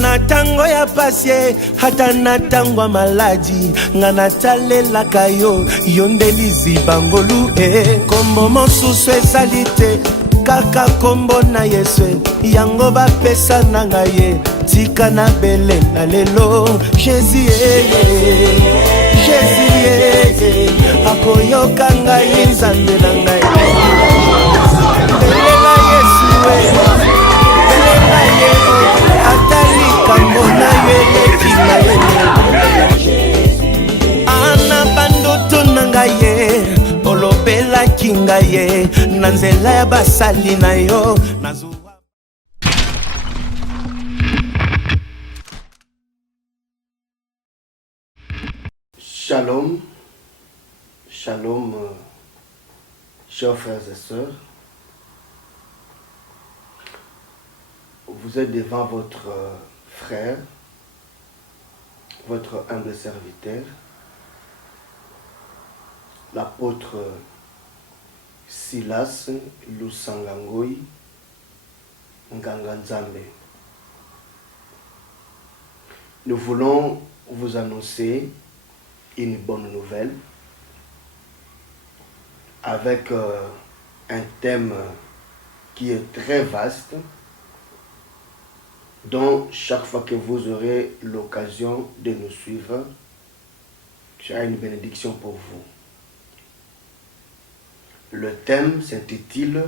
Natango ya pasie, hata natango ya maladi. Nga natalela kayo, yondelizi bangolu kombo mosusu esalite, kaka kombo na Yesu. Yango bapesa na ngaye, tika na bele na lelo. Jésus Jésus akoyoka ngai nzambe na ngai. Belela Yesu belela Yesu. Atali kambona yele kina yele ana bandoto nangaye olobela kingaye nanzela ya basali na yo nazuwa. Shalom, shalom, chers frères et sœurs. Vous êtes devant votre frère, votre humble serviteur, l'apôtre Silas Lusangangoi Nganganzambe. Nous voulons vous annoncer une bonne nouvelle avec un thème qui est très vaste, dont chaque fois que vous aurez l'occasion de nous suivre, j'ai une bénédiction pour vous. Le thème s'intitule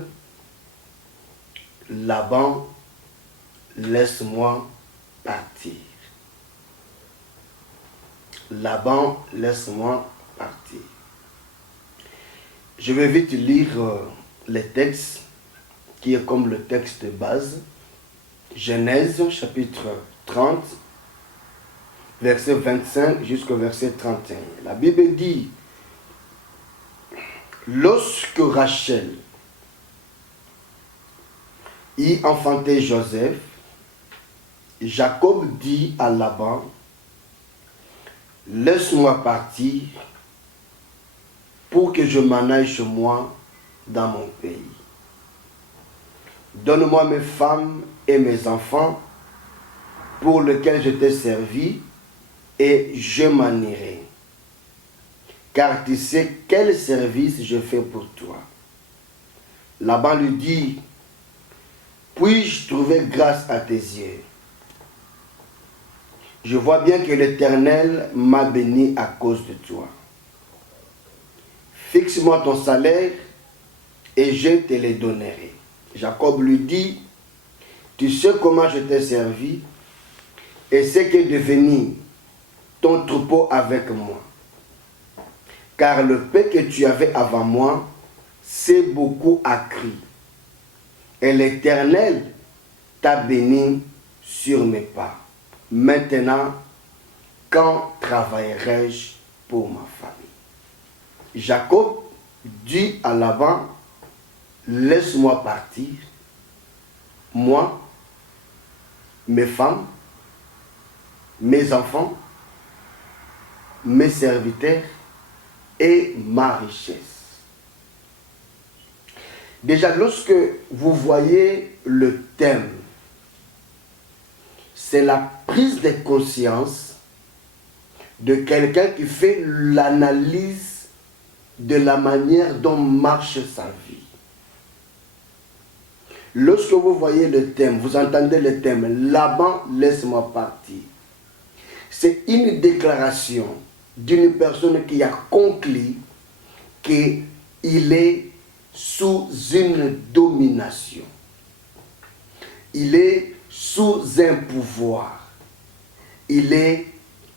« Laban, laisse-moi partir ». Laban, laisse-moi partir. Je vais vite lire les textes qui est comme le texte de base. Genèse chapitre 30, verset 25 jusqu'au verset 31. La Bible dit, lorsque Rachel y enfantait Joseph, Jacob dit à Laban, laisse-moi partir pour que je m'en aille chez moi dans mon pays. Donne-moi mes femmes et mes enfants pour lesquels je t'ai servi et je m'en irai. Car tu sais quel service je fais pour toi. Laban lui dit, puis-je trouver grâce à tes yeux? Je vois bien que l'Éternel m'a béni à cause de toi. Fixe-moi ton salaire et je te le donnerai. Jacob lui dit, tu sais comment je t'ai servi et ce qu'est devenu ton troupeau avec moi. Car le peu que tu avais avant moi s'est beaucoup accru. Et l'Éternel t'a béni sur mes pas. Maintenant, quand travaillerai-je pour ma famille? Jacob dit à Laban, laisse-moi partir, moi, mes femmes, mes enfants, mes serviteurs et ma richesse. Déjà, lorsque vous voyez le thème, c'est la prise de conscience de quelqu'un qui fait l'analyse de la manière dont marche sa vie. Lorsque vous voyez le thème, vous entendez le thème, Laban, laisse-moi partir. C'est une déclaration d'une personne qui a conclu qu'il est sous une domination. Il est sous un pouvoir. Il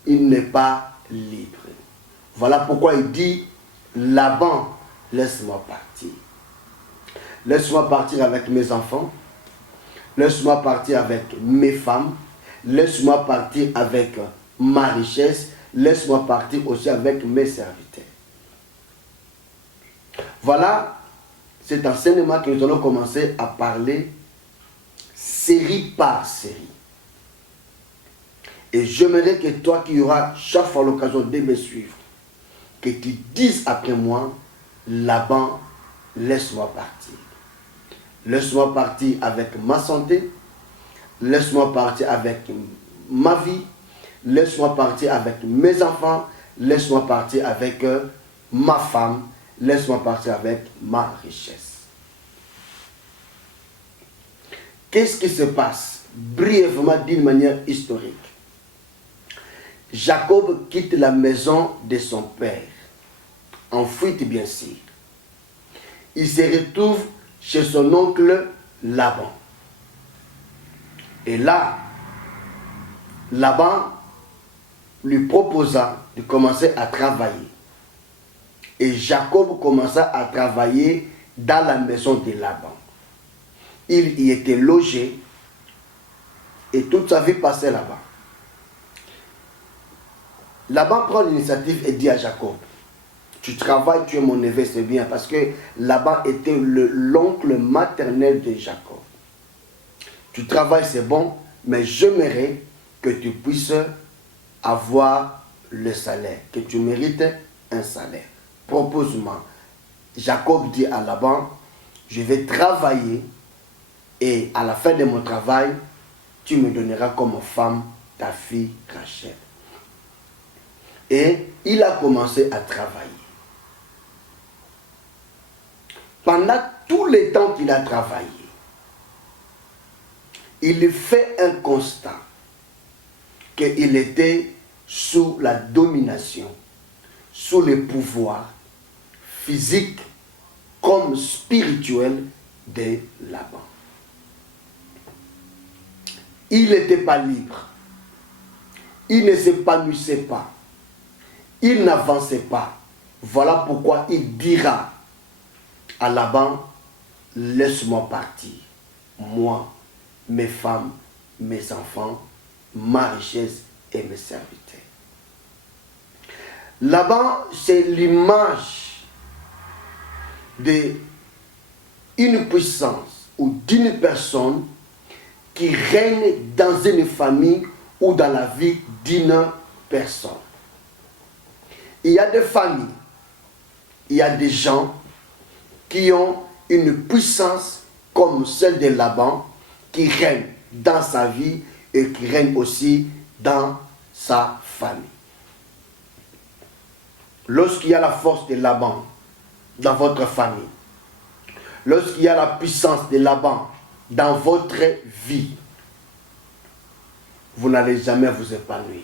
n'est pas libre. Voilà pourquoi il dit, Laban, laisse-moi partir. Laisse-moi partir avec mes enfants. Laisse-moi partir avec mes femmes. Laisse-moi partir avec ma richesse. Laisse-moi partir aussi avec mes serviteurs. Voilà cet enseignement que nous allons commencer à parler série par série. Et j'aimerais que toi qui auras chaque fois l'occasion de me suivre, que tu dises après moi, Laban, laisse-moi partir. Laisse-moi partir avec ma santé. Laisse-moi partir avec ma vie. Laisse-moi partir avec mes enfants. Laisse-moi partir avec ma femme. Laisse-moi partir avec ma richesse. Qu'est-ce qui se passe? Brièvement, d'une manière historique. Jacob quitte la maison de son père, en fuite bien sûr. Il se retrouve chez son oncle Laban. Et là, Laban lui proposa de commencer à travailler. Et Jacob commença à travailler dans la maison de Laban. Il y était logé et toute sa vie passait là-bas. Laban prend l'initiative et dit à Jacob, tu travailles, tu es mon neveu, c'est bien, parce que Laban était l'oncle maternel de Jacob. Tu travailles, c'est bon, mais j'aimerais que tu puisses avoir le salaire, que tu mérites un salaire. Propose-moi. Jacob dit à Laban, je vais travailler et à la fin de mon travail, tu me donneras comme femme ta fille Rachel. Et il a commencé à travailler. Pendant tout le temps qu'il a travaillé, il fait un constat qu'il était sous la domination, sous le pouvoir physique comme spirituel de Laban. Il n'était pas libre. Il ne s'épanouissait pas. Il n'avançait pas. Voilà pourquoi il dira à Laban, laisse-moi partir. Moi, mes femmes, mes enfants, ma richesse et mes serviteurs. Laban, c'est l'image d'une puissance ou d'une personne qui règne dans une famille ou dans la vie d'une personne. Il y a des familles, il y a des gens qui ont une puissance comme celle de Laban, qui règne dans sa vie et qui règne aussi dans sa famille. Lorsqu'il y a la force de Laban dans votre famille, lorsqu'il y a la puissance de Laban dans votre vie, vous n'allez jamais vous épanouir.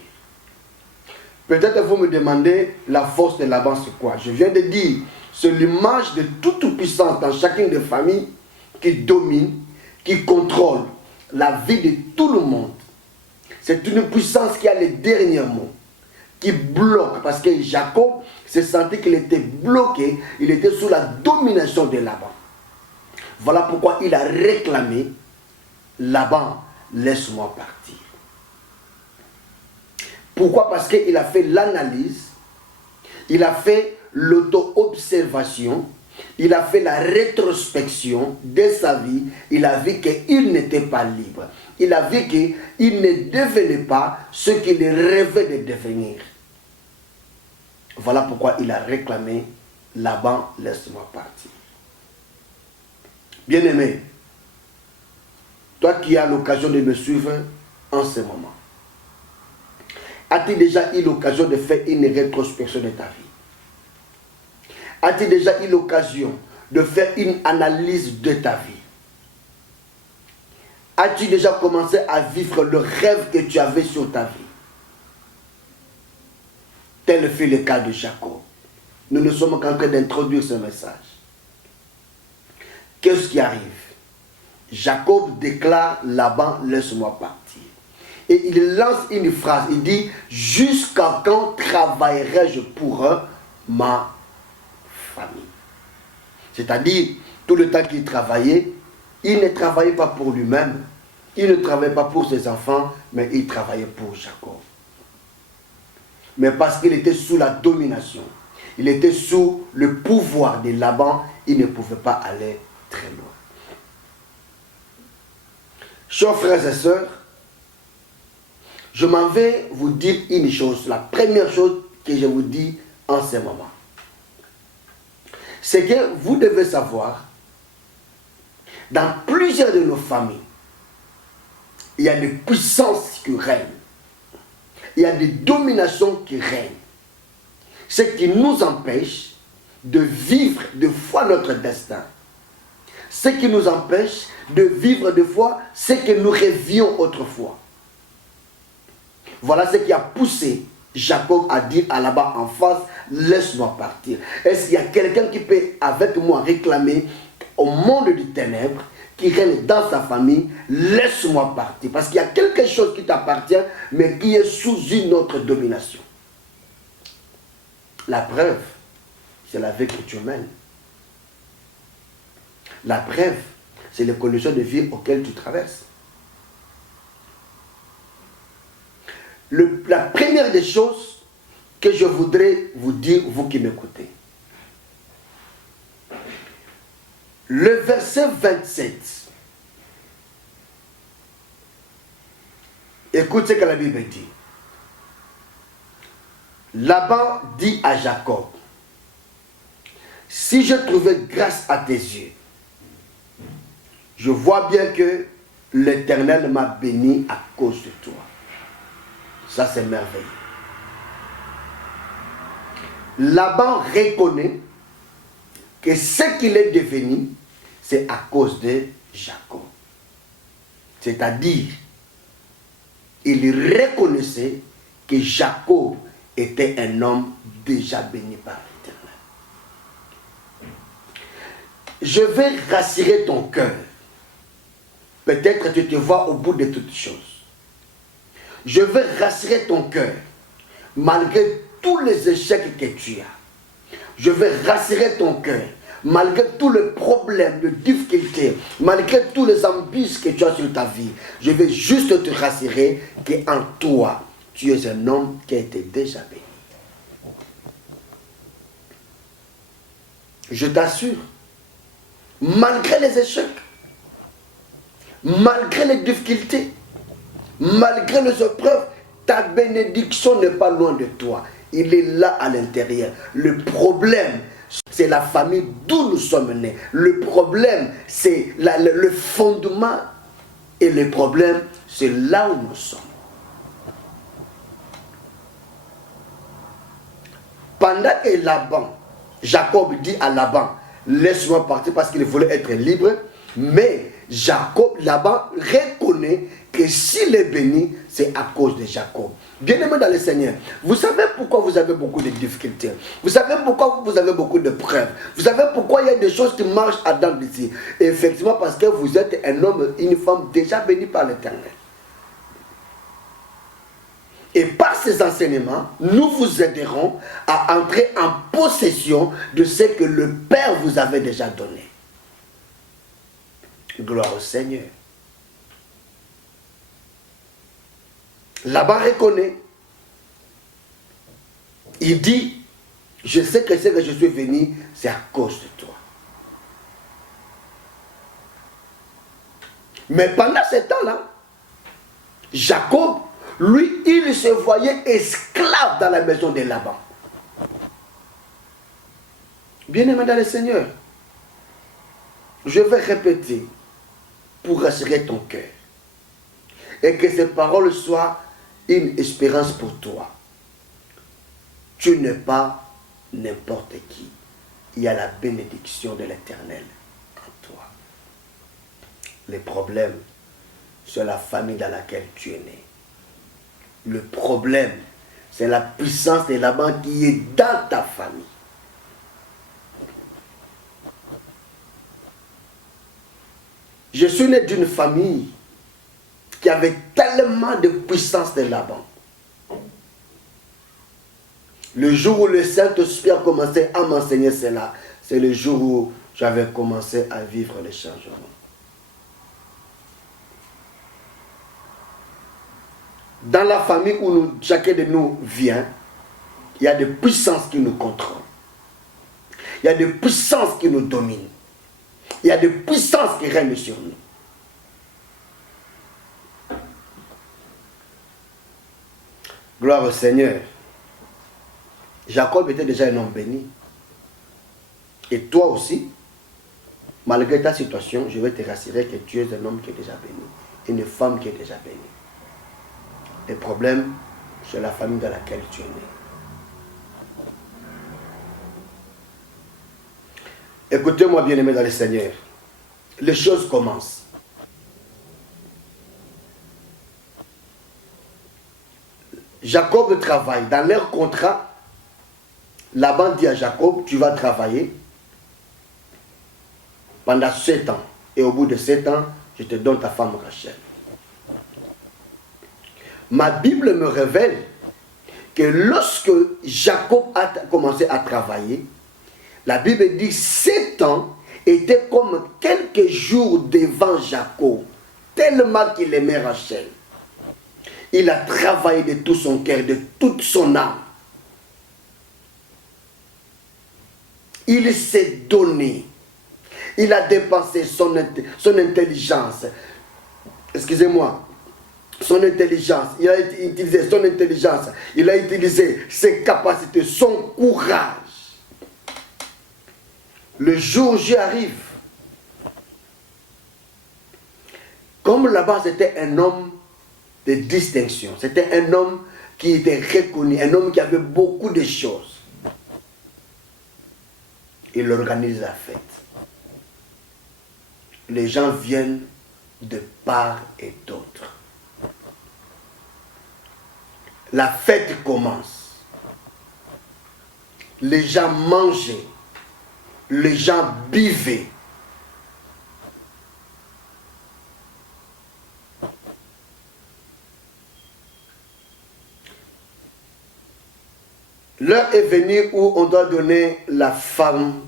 Peut-être vous me demandez, la force de Laban c'est quoi? Je viens de dire, c'est l'image de toute puissance dans chacune des familles qui domine, qui contrôle la vie de tout le monde. C'est une puissance qui a le dernier mot, qui bloque, parce que Jacob se sentait qu'il était bloqué, il était sous la domination de Laban. Voilà pourquoi il a réclamé, Laban, laisse-moi partir. Pourquoi? Parce qu'il a fait l'analyse, il a fait l'auto-observation, il a fait la rétrospection de sa vie, il a vu qu'il n'était pas libre. Il a vu qu'il ne devenait pas ce qu'il rêvait de devenir. Voilà pourquoi il a réclamé, Laban, laisse-moi partir. Bien-aimé, toi qui as l'occasion de me suivre en ce moment, as-tu déjà eu l'occasion de faire une rétrospection de ta vie? As-tu déjà eu l'occasion de faire une analyse de ta vie? As-tu déjà commencé à vivre le rêve que tu avais sur ta vie? Tel fut le cas de Jacob. Nous ne sommes qu'en train d'introduire ce message. Qu'est-ce qui arrive? Jacob déclare, Laban, laisse-moi partir. Et il lance une phrase, il dit, jusqu'à quand travaillerai-je pour ma famille? C'est-à-dire, tout le temps qu'il travaillait, il ne travaillait pas pour lui-même, il ne travaillait pas pour ses enfants, mais il travaillait pour Jacob. Mais parce qu'il était sous la domination, il était sous le pouvoir de Laban, il ne pouvait pas aller très loin. Chers frères et sœurs, je m'en vais vous dire une chose. La première chose que je vous dis en ce moment. C'est que vous devez savoir, dans plusieurs de nos familles, il y a des puissances qui règnent. Il y a des dominations qui règnent. Ce qui nous empêche de vivre de foi notre destin. Ce qui nous empêche de vivre de foi ce que nous rêvions autrefois. Voilà ce qui a poussé Jacob à dire à Laban en face, laisse-moi partir. Est-ce qu'il y a quelqu'un qui peut avec moi réclamer au monde du ténèbre, qui règne dans sa famille, laisse-moi partir. Parce qu'il y a quelque chose qui t'appartient, mais qui est sous une autre domination. La preuve, c'est la vie que tu mènes. La preuve, c'est les conditions de vie auxquelles tu traverses. La première des choses que je voudrais vous dire, vous qui m'écoutez. Le verset 27. Écoute ce que la Bible dit. Laban dit à Jacob, si je trouvais grâce à tes yeux, je vois bien que l'Éternel m'a béni à cause de toi. Ça, c'est merveilleux. Laban reconnaît que ce qu'il est devenu, c'est à cause de Jacob. C'est-à-dire, il reconnaissait que Jacob était un homme déjà béni par l'Éternel. Je vais rassurer ton cœur. Peut-être que tu te vois au bout de toutes choses. Je vais rassurer ton cœur, malgré tous les échecs que tu as. Je vais rassurer ton cœur, malgré tous les problèmes, les difficultés, malgré tous les embûches que tu as sur ta vie. Je vais juste te rassurer qu'en toi, tu es un homme qui a été déjà béni. Je t'assure, malgré les échecs, malgré les difficultés, malgré les épreuves, ta bénédiction n'est pas loin de toi. Il est là à l'intérieur. Le problème, c'est la famille d'où nous sommes nés. Le problème, c'est le fondement. Et le problème, c'est là où nous sommes. Pendant que Laban, Jacob dit à Laban, laisse-moi partir parce qu'il voulait être libre, mais Laban reconnaît que s'il est béni, c'est à cause de Jacob. Bien-aimé dans le Seigneur, vous savez pourquoi vous avez beaucoup de difficultés. Vous savez pourquoi vous avez beaucoup de preuves. Vous savez pourquoi il y a des choses qui marchent à dents d'ici. Et effectivement, parce que vous êtes un homme, une femme déjà bénie par l'Éternel. Et par ces enseignements, nous vous aiderons à entrer en possession de ce que le Père vous avait déjà donné. Gloire au Seigneur. Laban reconnaît. Il dit, je sais que ce que je suis venu, c'est à cause de toi. Mais pendant ce temps-là, Jacob, lui, il se voyait esclave dans la maison de Laban. Bien-aimé dans le Seigneur, je vais répéter pour rassurer ton cœur. Et que ces paroles soient une espérance pour toi. Tu n'es pas n'importe qui. Il y a la bénédiction de l'Éternel en toi. Le problème, c'est la famille dans laquelle tu es né. Le problème, c'est la puissance de Laban qui est dans ta famille. Je suis né d'une famille qui avait tellement de puissance de Laban. Le jour où le Saint-Esprit a commencé à m'enseigner cela, c'est le jour où j'avais commencé à vivre les changements. Dans la famille où chacun de nous vient, il y a des puissances qui nous contrôlent. Il y a des puissances qui nous dominent. Il y a des puissances qui règnent sur nous. Gloire au Seigneur. Jacob était déjà un homme béni. Et toi aussi, malgré ta situation, je vais te rassurer que tu es un homme qui est déjà béni. Une femme qui est déjà bénie. Le problème, c'est la famille dans laquelle tu es né. Écoutez-moi, bien-aimés dans le Seigneur. Les choses commencent. Jacob travaille. Dans leur contrat, Laban dit à Jacob, tu vas travailler pendant 7 ans. Et au bout de 7 ans, je te donne ta femme Rachel. Ma Bible me révèle que lorsque Jacob a commencé à travailler, la Bible dit 7 ans étaient comme quelques jours devant Jacob, tellement qu'il aimait Rachel. Il a travaillé de tout son cœur, de toute son âme. Il s'est donné. Il a dépensé son intelligence. Excusez-moi. Son intelligence. Il a utilisé son intelligence. Il a utilisé ses capacités, son courage. Le jour J arrive. Comme là-bas, c'était un homme de distinction. C'était un homme qui était reconnu, un homme qui avait beaucoup de choses. Il organise la fête. Les gens viennent de part et d'autre. La fête commence. Les gens mangeaient. Les gens buvaient. L'heure est venue où on doit donner la femme,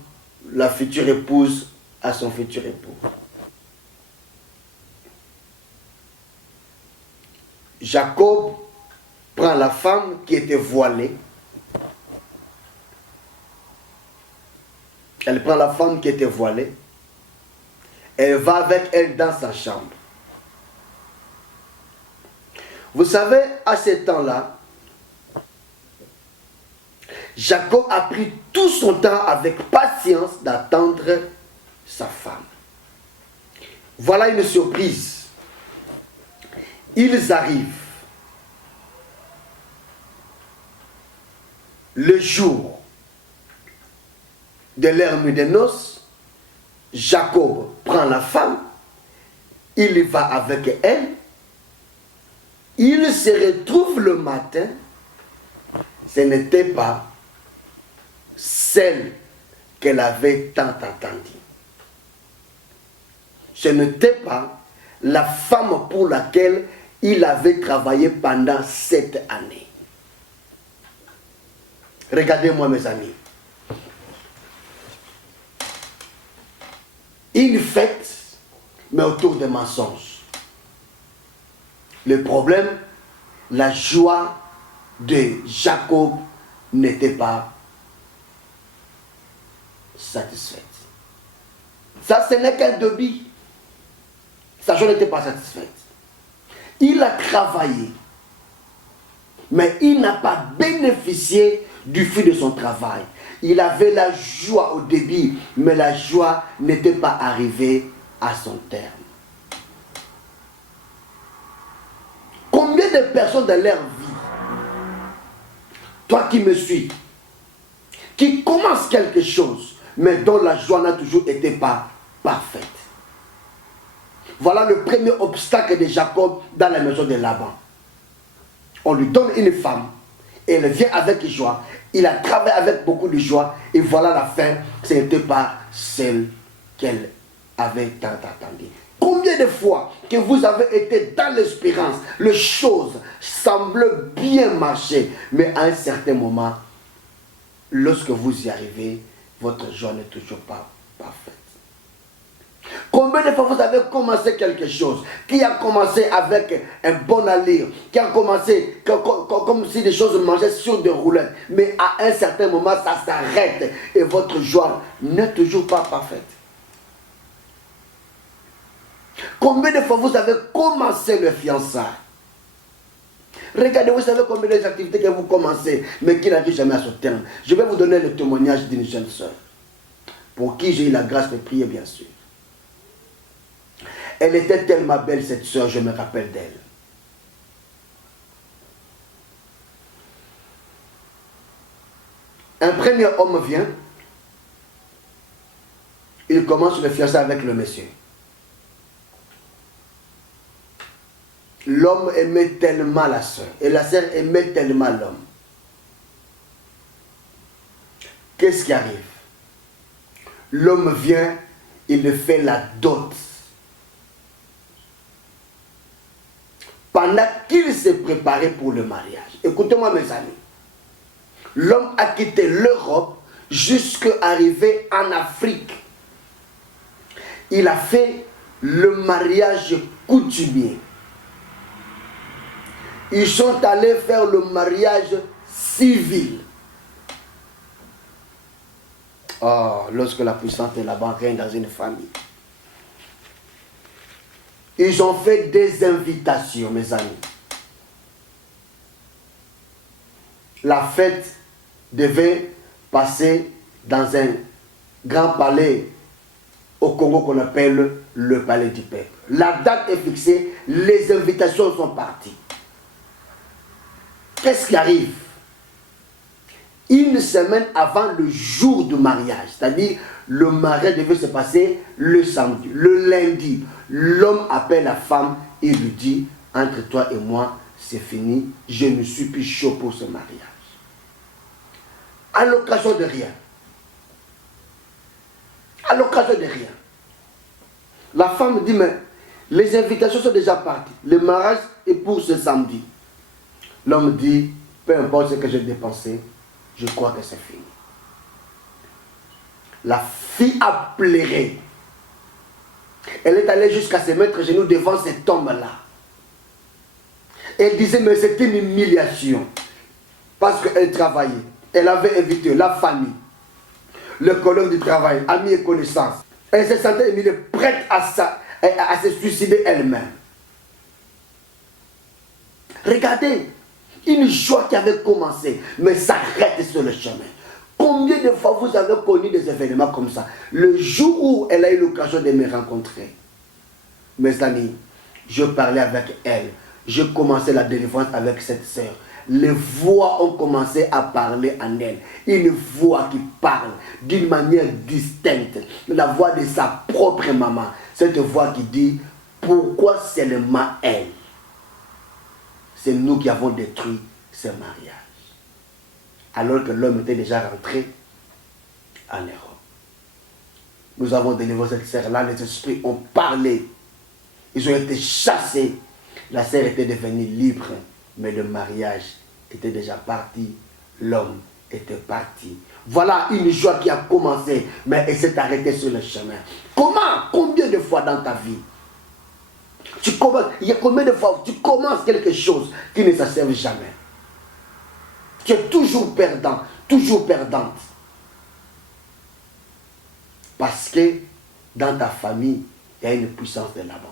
la future épouse, à son futur époux. Jacob prend la femme qui était voilée. Elle prend la femme qui était voilée. Elle va avec elle dans sa chambre. Vous savez, à ce temps-là, Jacob a pris tout son temps avec patience d'attendre sa femme. Voilà une surprise. Ils arrivent. Le jour de leur nuit de noces, Jacob prend la femme, il va avec elle, il se retrouve le matin, ce n'était pas celle qu'elle avait tant attendue. Ce n'était pas la femme pour laquelle il avait travaillé pendant 7 années. Regardez-moi mes amis. Une fête, mais autour des mensonges. Le problème, la joie de Jacob n'était pas satisfaite. Ça, ce n'est qu'un début. Sa joie n'était pas satisfaite. Il a travaillé, mais il n'a pas bénéficié du fruit de son travail. Il avait la joie au début, mais la joie n'était pas arrivée à son terme. Combien de personnes dans leur vie, toi qui me suis, qui commencent quelque chose, mais dont la joie n'a toujours été pas parfaite. Voilà le premier obstacle de Jacob dans la maison de Laban. On lui donne une femme, et elle vient avec joie. Il a travaillé avec beaucoup de joie, et voilà la fin, ce n'était pas celle qu'elle avait tant attendue. Combien de fois que vous avez été dans l'espérance, les choses semblent bien marcher, mais à un certain moment, lorsque vous y arrivez, votre joie n'est toujours pas parfaite. Combien de fois vous avez commencé quelque chose qui a commencé avec un bon allure, qui a commencé comme si les choses marchaient sur des roulettes, mais à un certain moment ça s'arrête et votre joie n'est toujours pas parfaite. Combien de fois vous avez commencé le fiançailles, Regardez, vous savez combien d'activités que vous commencez, mais qui n'arrivent jamais à ce terme. Je vais vous donner le témoignage d'une jeune sœur, pour qui j'ai eu la grâce de prier, bien sûr. Elle était tellement belle, cette sœur, je me rappelle d'elle. Un premier homme vient, il commence le fiançailles avec le monsieur. L'homme aimait tellement la sœur, et la sœur aimait tellement l'homme. Qu'est-ce qui arrive? L'homme vient, il le fait la dot. Pendant qu'il s'est préparé pour le mariage. Écoutez-moi mes amis. L'homme a quitté l'Europe jusqu'à arriver en Afrique. Il a fait le mariage coutumier. Ils sont allés faire le mariage civil. Oh, lorsque la puissance de là-bas règne dans une famille. Ils ont fait des invitations, mes amis. La fête devait passer dans un grand palais au Congo qu'on appelle le palais du peuple. La date est fixée, les invitations sont parties. Qu'est-ce qui arrive? Une semaine avant le jour du mariage, c'est-à-dire le mariage devait se passer le samedi, le lundi. L'homme appelle la femme et lui dit, entre toi et moi, c'est fini, je ne suis plus chaud pour ce mariage. À l'occasion de rien. À l'occasion de rien. La femme dit, mais les invitations sont déjà parties. Le mariage est pour ce samedi. L'homme dit, peu importe ce que j'ai dépensé, je crois que c'est fini. La fille a pleuré. Elle est allée jusqu'à se mettre à genoux devant cet homme-là. Elle disait, mais c'est une humiliation. Parce qu'elle travaillait. Elle avait invité la famille, le collègue du travail, amis et connaissances. Elle se sentait humiliée, prête à se suicider elle-même. Regardez, une joie qui avait commencé, mais s'arrête sur le chemin. Combien de fois vous avez connu des événements comme ça? Le jour où elle a eu l'occasion de me rencontrer, mes amis, je parlais avec elle. Je commençais la délivrance avec cette sœur. Les voix ont commencé à parler en elle. Une voix qui parle d'une manière distincte. La voix de sa propre maman. Cette voix qui dit, pourquoi seulement elle? C'est nous qui avons détruit ce mariage. Alors que l'homme était déjà rentré en Europe. Nous avons délivré cette sœur-là. Les esprits ont parlé. Ils ont été chassés. La sœur était devenue libre. Mais le mariage était déjà parti. L'homme était parti. Voilà une joie qui a commencé. Mais elle s'est arrêtée sur le chemin. Comment? Combien de fois dans ta vie? Il y a combien de fois tu commences quelque chose qui ne s'achève jamais? Tu es toujours perdant, toujours perdante. Parce que dans ta famille, il y a une puissance de Laban.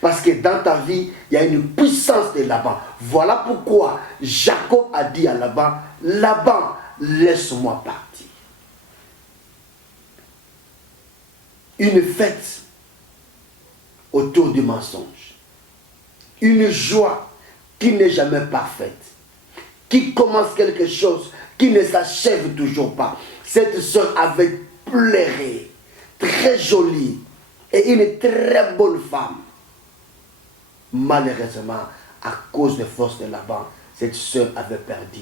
Parce que dans ta vie, il y a une puissance de Laban. Voilà pourquoi Jacob a dit à Laban, Laban, laisse-moi partir. Une fête autour du mensonge. Une joie qui n'est jamais parfaite. Qui commence quelque chose qui ne s'achève toujours pas. Cette soeur avait pleuré. Très jolie. Et une très bonne femme. Malheureusement, à cause des forces de Laban, cette soeur avait perdu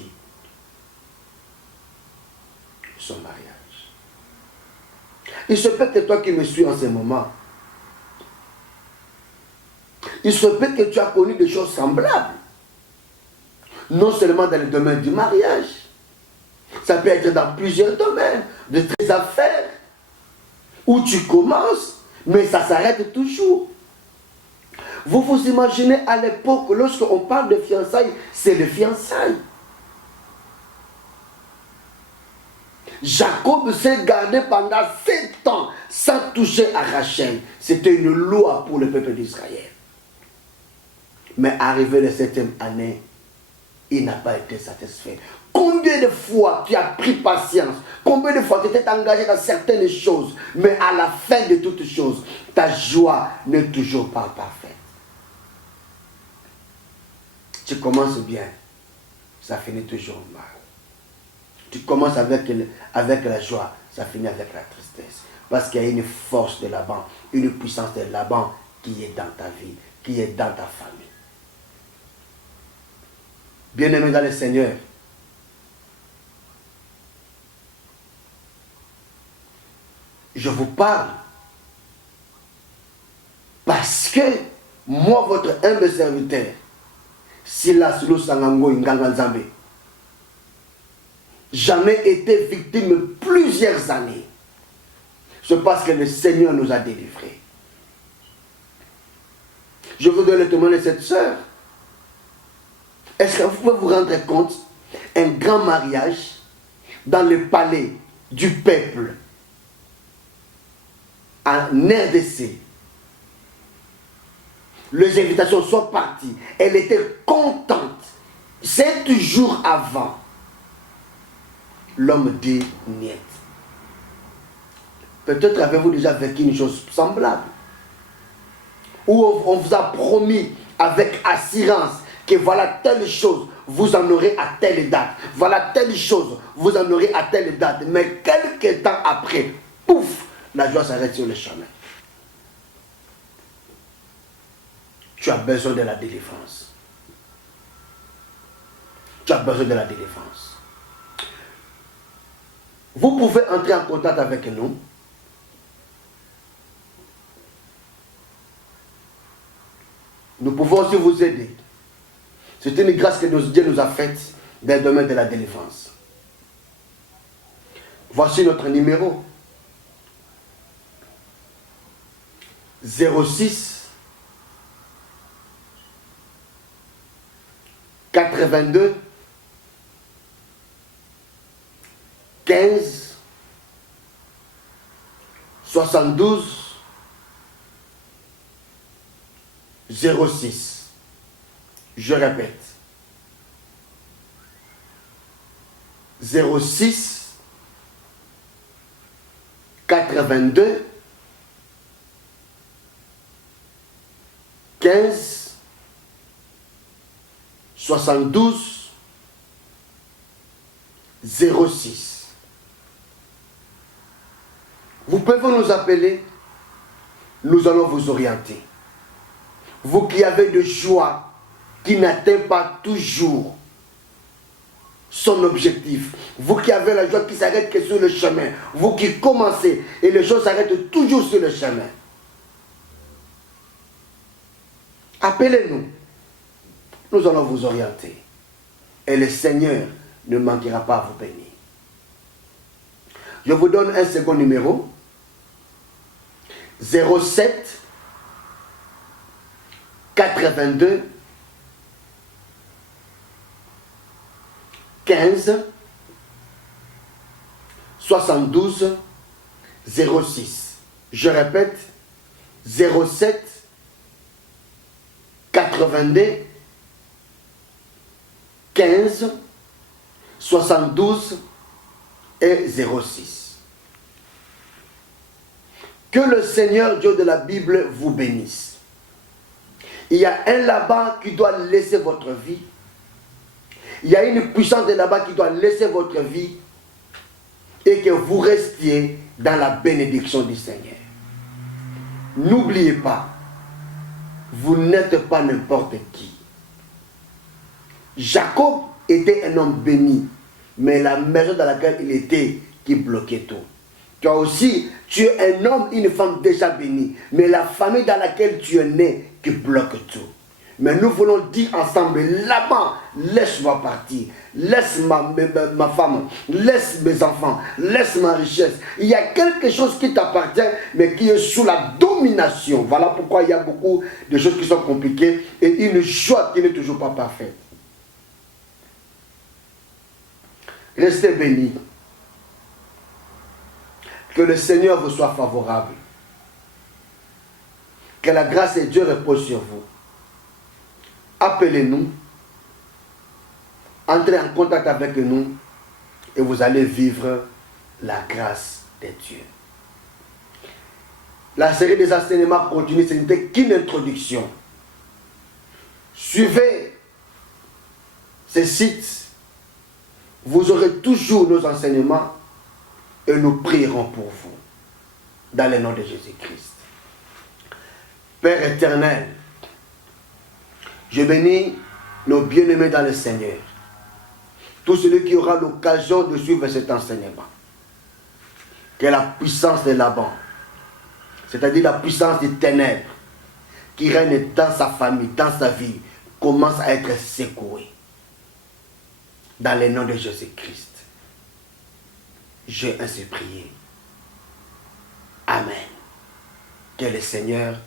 son mariage. Il se peut que toi qui me suis en ce moment, il se peut que tu as connu des choses semblables. Non seulement dans le domaine du mariage. Ça peut être dans plusieurs domaines, de tes affaires, où tu commences, mais ça s'arrête toujours. Vous vous imaginez à l'époque, lorsqu'on parle de fiançailles, c'est le fiançailles. Jacob s'est gardé pendant 7 ans sans toucher à Rachel. C'était une loi pour le peuple d'Israël. Mais arrivé la 7e année, il n'a pas été satisfait. Combien de fois tu as pris patience? Combien de fois tu t'es engagé dans certaines choses? Mais à la fin de toutes choses, ta joie n'est toujours pas parfaite. Tu commences bien, ça finit toujours mal. Tu commences avec la joie, ça finit avec la tristesse. Parce qu'il y a une force de Laban, une puissance de Laban qui est dans ta vie, qui est dans ta famille. Bien-aimés dans le Seigneur, je vous parle parce que moi, votre humble serviteur, Silas Lusangango Nganga Nzambe, j'en ai été victime plusieurs années. C'est parce que le Seigneur nous a délivrés. Je voudrais le demander à cette sœur. Est-ce que vous pouvez vous rendre compte, un grand mariage dans le palais du peuple en RDC, les invitations sont parties, elle était contente. 7 jours avant, l'homme dit niet. Peut-être avez-vous déjà vécu une chose semblable, où on vous a promis avec assurance que voilà telle chose, vous en aurez à telle date. Voilà telle chose, vous en aurez à telle date. Mais quelques temps après, pouf, la joie s'arrête sur le chemin. Tu as besoin de la délivrance. Tu as besoin de la délivrance. Vous pouvez entrer en contact avec nous. Nous pouvons aussi vous aider. C'est une grâce que Dieu nous a faite dans le domaine de la délivrance. Voici notre numéro. 06 82 15 72 06. Je répète. 06 82 15 72 06. Vous pouvez nous appeler, nous allons vous orienter. Vous qui avez de joie, qui n'atteint pas toujours son objectif. Vous qui avez la joie qui s'arrête que sur le chemin. Vous qui commencez et les choses s'arrêtent toujours sur le chemin. Appelez-nous. Nous allons vous orienter. Et le Seigneur ne manquera pas à vous bénir. Je vous donne un second numéro. 07 82 15 72 06. Je répète, 07 82 15 72 et 06. Que le Seigneur Dieu de la Bible vous bénisse. Il y a un là-bas qui doit laisser votre vie. Il y a une puissance de là-bas qui doit laisser votre vie et que vous restiez dans la bénédiction du Seigneur. N'oubliez pas, vous n'êtes pas n'importe qui. Jacob était un homme béni, mais la maison dans laquelle il était qui bloquait tout. Toi aussi, tu es un homme, une femme déjà bénie, mais la famille dans laquelle tu es né qui bloque tout. Mais nous voulons dire ensemble, là-bas, laisse-moi partir, laisse ma femme, laisse mes enfants, laisse ma richesse. Il y a quelque chose qui t'appartient, mais qui est sous la domination. Voilà pourquoi il y a beaucoup de choses qui sont compliquées et une joie qui n'est toujours pas parfaite. Restez bénis. Que le Seigneur vous soit favorable. Que la grâce de Dieu repose sur vous. appelez-nous, entrez en contact avec nous et vous allez vivre la grâce de Dieu. La série des enseignements continue, ce n'était qu'une introduction. Suivez ces sites, vous aurez toujours nos enseignements et nous prierons pour vous. Dans le nom de Jésus-Christ. Père éternel, je bénis nos bien-aimés dans le Seigneur. Tout celui qui aura l'occasion de suivre cet enseignement. Que la puissance de Laban, c'est-à-dire la puissance des ténèbres, qui règne dans sa famille, dans sa vie, commence à être secouée. Dans le nom de Jésus-Christ. J'ai ainsi prié. Amen. Que le Seigneur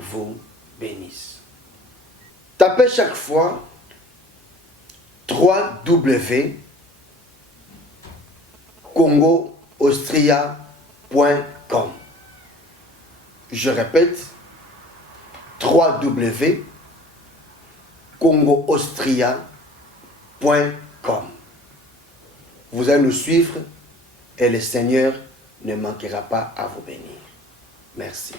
vous bénisse. Tapez chaque fois www.congoaustria.com. Je répète, www.congoaustria.com. Vous allez nous suivre et le Seigneur ne manquera pas à vous bénir. Merci.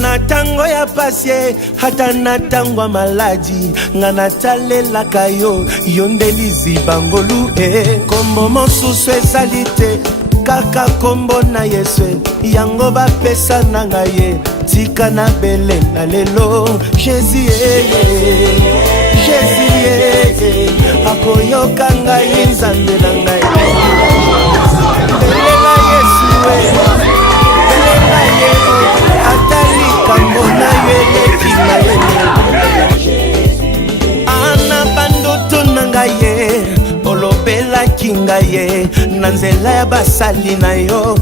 Na tango ya pasie hata na tango maladi nga natalelaka yo yondelizi bangolu kombo mosusu ezali te kaka kombo na Yesu yango bapesa na ngai tika na bele na lelo Jésus Jésus akoyoka ngai nzambe na ngai belela Yesu belela Yesu atali kambo na yeleki na yele ana bandoto na ngai olobelaki ngai na nzela ya basali na yo